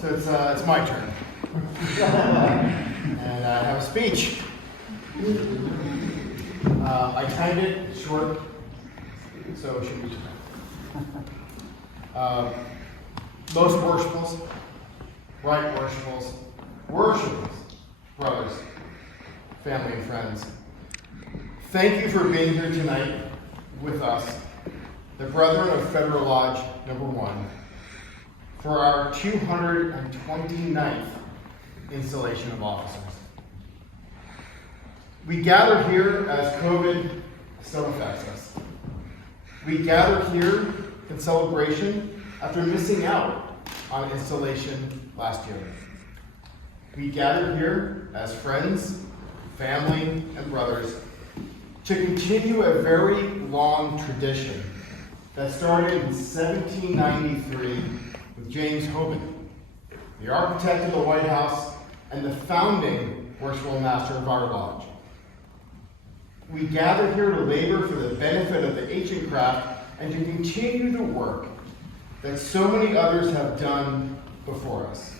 So it's my turn. And I have a speech. I timed it short, so it should be time. Most worshipables, right worshipables, brothers, family and friends, thank you for being here tonight with us, the Brethren of Federal Lodge Number 1, for our 229th installation of officers. We gather here as COVID still affects us. We gather here in celebration after missing out on installation last year. We gather here as friends, family, and brothers to continue a very long tradition that started in 1793 with James Hoban, the architect of the White House and the founding worshipful master of our lodge. We gather here to labor for the benefit of the ancient craft and to continue the work that so many others have done before us,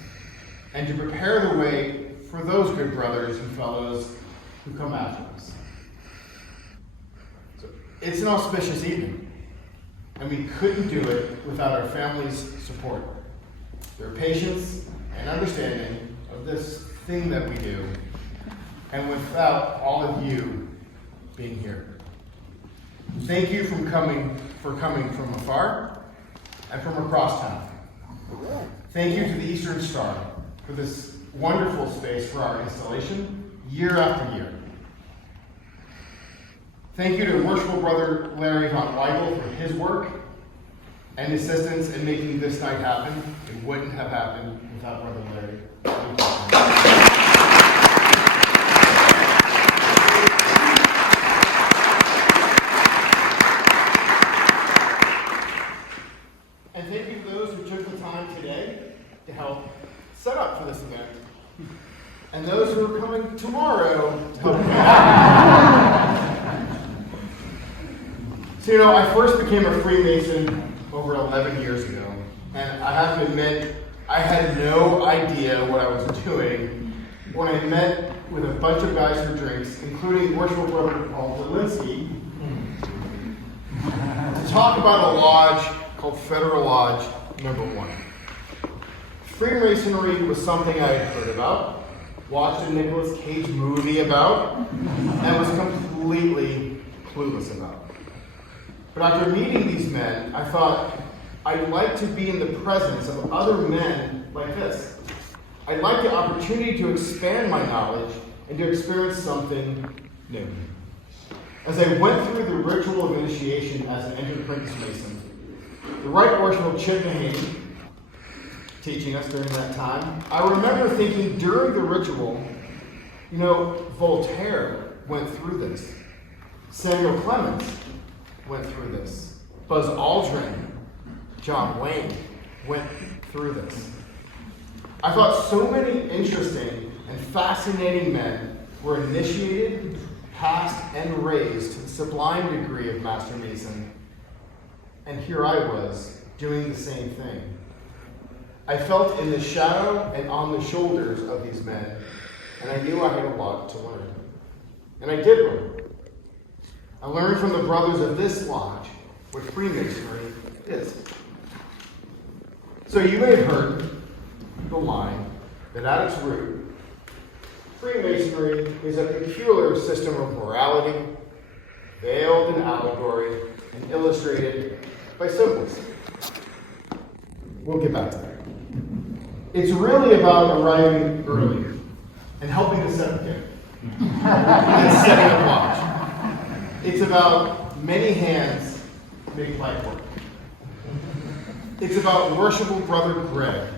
and to prepare the way for those good brothers and fellows who come after us. So, it's an auspicious evening, and we couldn't do it without our families' support, their patience and understanding of this thing that we do, and without all of you being here. Thank you for coming from afar and from across town. Thank you to the Eastern Star for this wonderful space for our installation year after year. Thank you to Worshipful Brother Larry Von Weigel for his work and assistance in making this night happen. It wouldn't have happened without Brother Larry. And thank you to those who took the time today to help set up for this event, and those who are coming tomorrow to help. So, I first became a Freemason over 11 years ago, and I have to admit, I had no idea what I was doing when I met with a bunch of guys for drinks, including Worshipful Brother Paul Zielinski, to talk about a lodge called Federal Lodge Number 1. Freemasonry was something I had heard about, watched a Nicolas Cage movie about, and was completely clueless about. But after meeting these men, I thought, I'd like to be in the presence of other men like this. I'd like the opportunity to expand my knowledge and to experience something new. As I went through the ritual of initiation as an entered apprentice Mason, the Right Worshipful Chip Mahaney teaching us during that time, I remember thinking during the ritual, Voltaire went through this. Samuel Clemens went through this. Buzz Aldrin, John Wayne went through this. I thought so many interesting and fascinating men were initiated, passed, and raised to the sublime degree of Master Mason. And here I was, doing the same thing. I felt in the shadow and on the shoulders of these men, and I knew I had a lot to learn. And I did learn. I learned from the brothers of this lodge what Freemasonry is. So you may have heard the line that at its root, Freemasonry is a peculiar system of morality, veiled in allegory, and illustrated by symbols. We'll get back to that. It's really about arriving early and helping to set the game and setting up watch. It's about many hands make light work. It's about Worshipful Brother Greg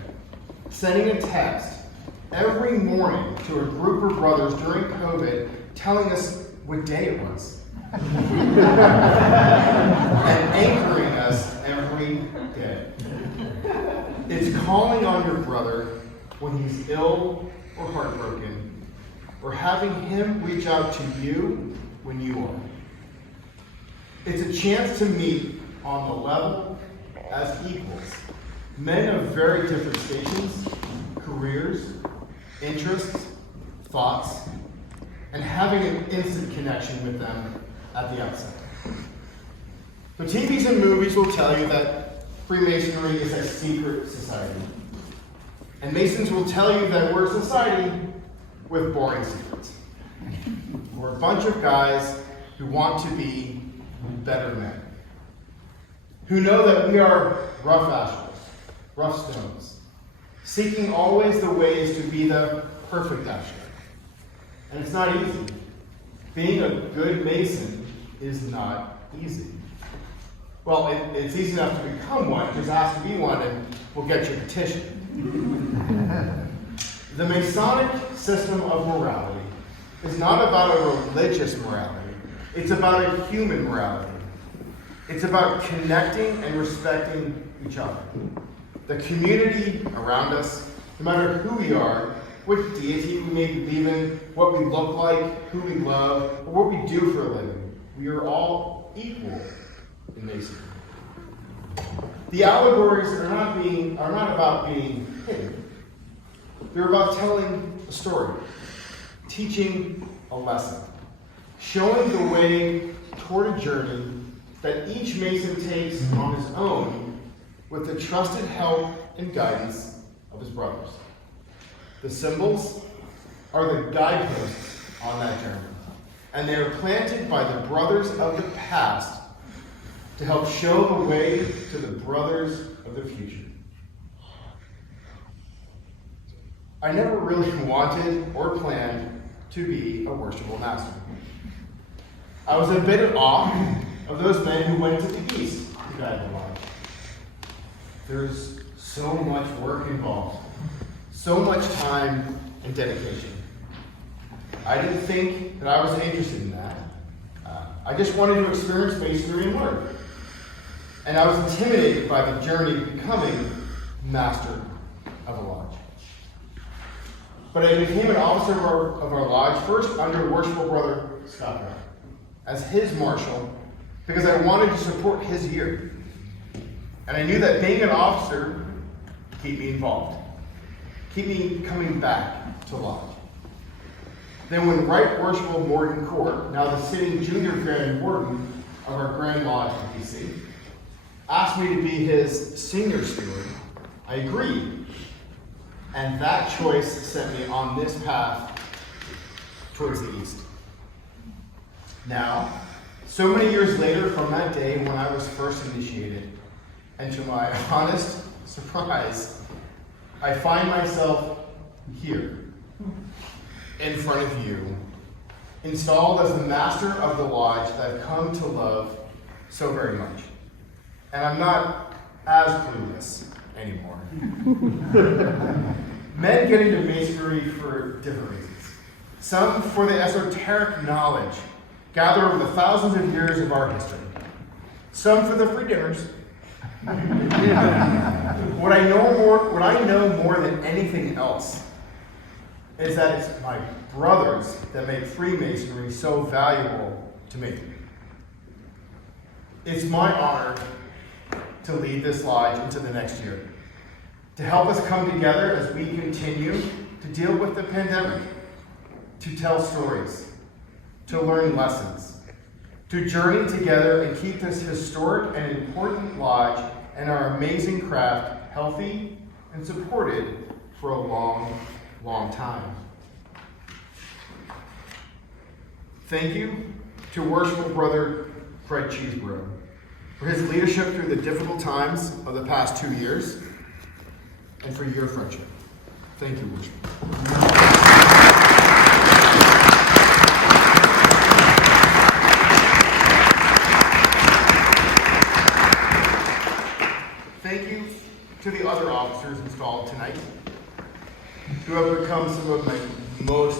sending a text every morning to a group of brothers during COVID telling us what day it was. And anchoring us every day. It's calling on your brother when he's ill or heartbroken, or having him reach out to you when you are. It's a chance to meet on the level as equals Men of very different stations, careers, interests, thoughts, and having an instant connection with them at the outset. The TVs and movies will tell you that Freemasonry is a secret society. And Masons will tell you that we're a society with boring secrets. We're a bunch of guys who want to be better men. Who know that we are rough ashes, rough stones, seeking always the ways to be the perfect ashes. And it's not easy. Being a good Mason is not easy. Well, it's easy enough to become one. Just ask to be one and we'll get your petition. The Masonic system of morality is not about a religious morality. It's about a human morality. It's about connecting and respecting each other. The community around us, no matter who we are, what deity we may believe in, what we look like, who we love, or what we do for a living, we are all equal in Masonry. The allegories are not about being hidden. They're about telling a story, teaching a lesson, showing the way toward a journey that each Mason takes on his own with the trusted help and guidance of his brothers. The symbols are the guideposts on that journey, and they are planted by the brothers of the past to help show the way to the brothers of the future. I never really wanted or planned to be a worshipful master. I was a bit in awe of those men who went to the east to guide the lodge. There's so much work involved, so much time and dedication. I didn't think that I was interested in that. I just wanted to experience Masonry and learn. And I was intimidated by the journey of becoming master of a lodge. But I became an officer of our lodge, first under Worshipful Brother Scott as his marshal, because I wanted to support his year. And I knew that being an officer would keep me involved, keep me coming back to lodge. Then when Right Worshipful Morgan Court, now the sitting junior grand warden of our Grand Lodge in DC, asked me to be his senior steward, I agreed. And that choice sent me on this path towards the east. Now, so many years later from that day when I was first initiated, and to my honest surprise, I find myself here, in front of you, installed as the master of the lodge that I've come to love so very much. And I'm not as clueless anymore. Men get into Masonry for different reasons. Some for the esoteric knowledge gathered over the thousands of years of our history. Some for the free dinners. What I know more than anything else is that it's my brothers that make Freemasonry so valuable to me. It's my honor to lead this lodge into the next year, to help us come together as we continue to deal with the pandemic, to tell stories, to learn lessons, to journey together and keep this historic and important lodge and our amazing craft healthy and supported for a long, long time. Thank you to Worshipful Brother Fred Cheeseborough for his leadership through the difficult times of the past 2 years, and for your friendship. Thank you, Worshipful. Thank you to the other officers installed tonight, who have become some of my most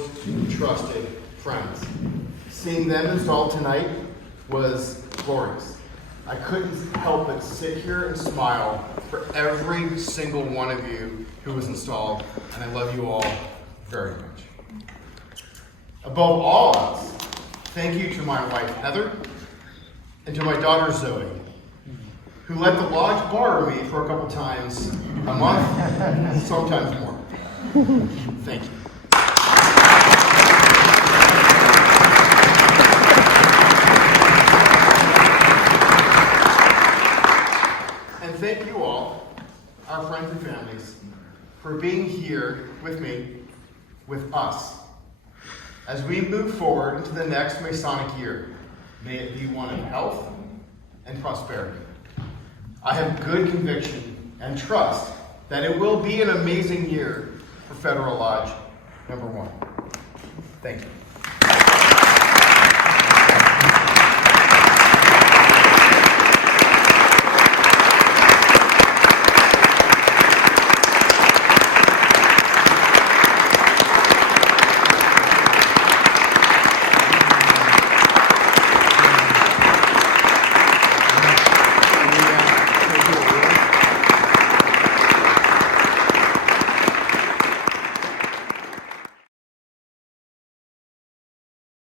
trusted friends. Seeing them installed tonight was glorious. I couldn't help but sit here and smile for every single one of you who was installed, and I love you all very much. Above all else, thank you to my wife Heather and to my daughter Zoe, who let the lodge borrow me for a couple times a month, sometimes more. Thank you. And thank you all, our friends and families, for being here with me, with us, as we move forward into the next Masonic year. May it be one of health and prosperity. I have good conviction and trust that it will be an amazing year for Federal Lodge #1. Thank you.